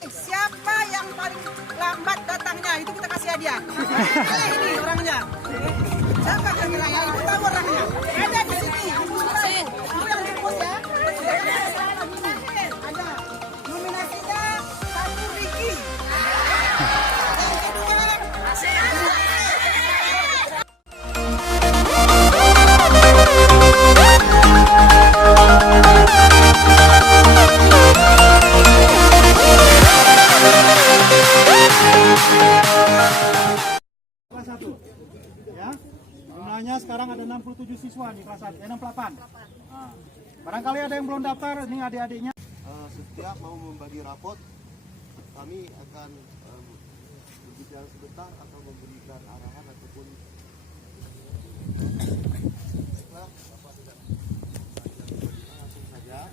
Siapa yang paling lambat datangnya itu kita kasih hadiah. Ini orangnya. Siapa kira-kira yang ibu tahu orangnya? Ada di sini. Ibu yang jemput ya. Ada nominasinya satu Ricky. Yang kedua kelas 1 ya. Jumlahnya sekarang ada 67 siswa di kelas 1, 68. Nah, barangkali ada yang belum daftar, ini adik-adiknya. Setiap mau membagi rapot, kami akan berbicara sebentar atau memberikan arahan ataupun setelah Bapak tidak langsung saja.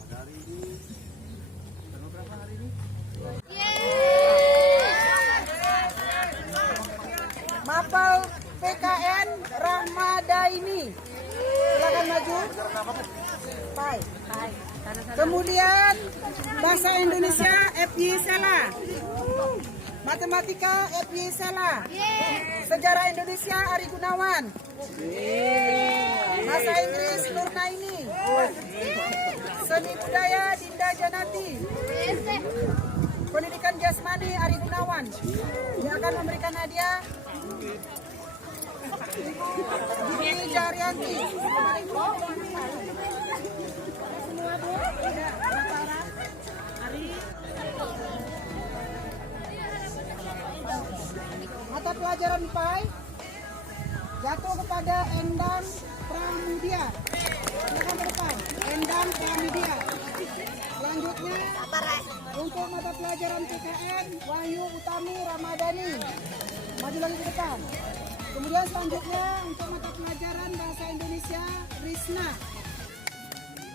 Pada hari ini, tanggal berapa hari ini? Mapal PKN Rahmadaini. Silakan maju. Pai. Kemudian bahasa Indonesia FY Sela. Matematika FY Sela. Sejarah Indonesia Ari Gunawan. Bahasa Inggris Nurnaini. Seni budaya Dinda Janati. Pendidikan jasmani Ari Gunawan. Dia akan memberikan hadiah Dini Jarianti. Mata pelajaran PAI jatuh kepada Endang Pramudia. Silakan ke depan. Endang Pramudia. Selanjutnya untuk mata pelajaran PKN Wahyu Utami Ramadhani. Maju lagi ke depan. Kemudian selanjutnya untuk mata pelajaran bahasa Indonesia Risna.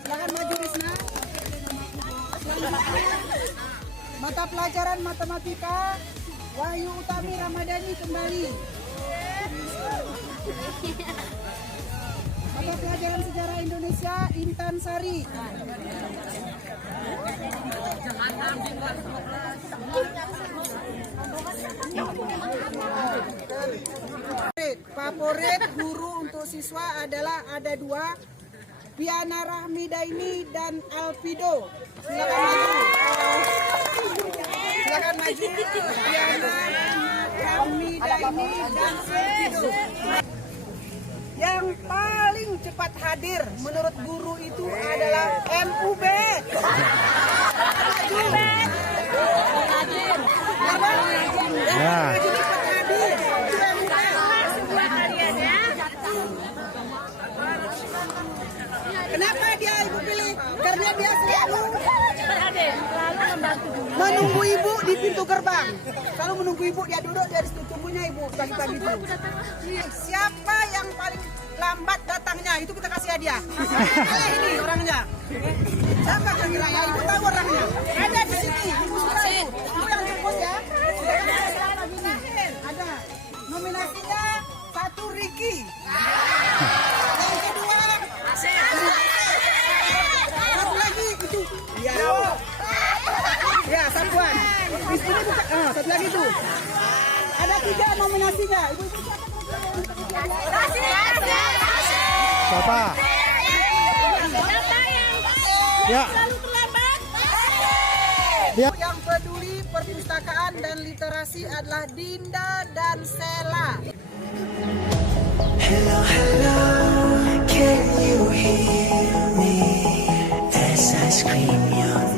Silakan maju Risna. Selanjutnya mata pelajaran matematika Wahyu Utami Ramadhani kembali. Mata pelajaran sejarah Indonesia Intan Sari. Favorit guru untuk siswa adalah ada dua, Piana Rahmidaini dan Alpido. Silakan maju. Silakan maju. Piana Rahmidaini dan Alpido. Yang paling cepat hadir menurut guru itu adalah MUB. Maju. Ya. Kenapa dia ibu pilih? Karena dia selalu menunggu ibu di pintu gerbang. Kalau menunggu ibu dia duduk dia tunggunya ibu pagi-pagi itu. Siapa yang paling lambat datangnya itu kita kasih hadiah. Ini orangnya. Siapa kira-kira ya ibu tahu orangnya? Ada di sini. Ibu yang jemput ya. Ada nominasinya satu Ricky. Yang kedua satu lagi itu. Ya. Ya, satuan. Di sini bukan. Satu lagi itu. Ada 3 nominasinya. Ibu Bapak. Ya. Yang peduli perpustakaan dan literasi adalah Dinda dan Sela. Hello, hello, can you hear me as I scream your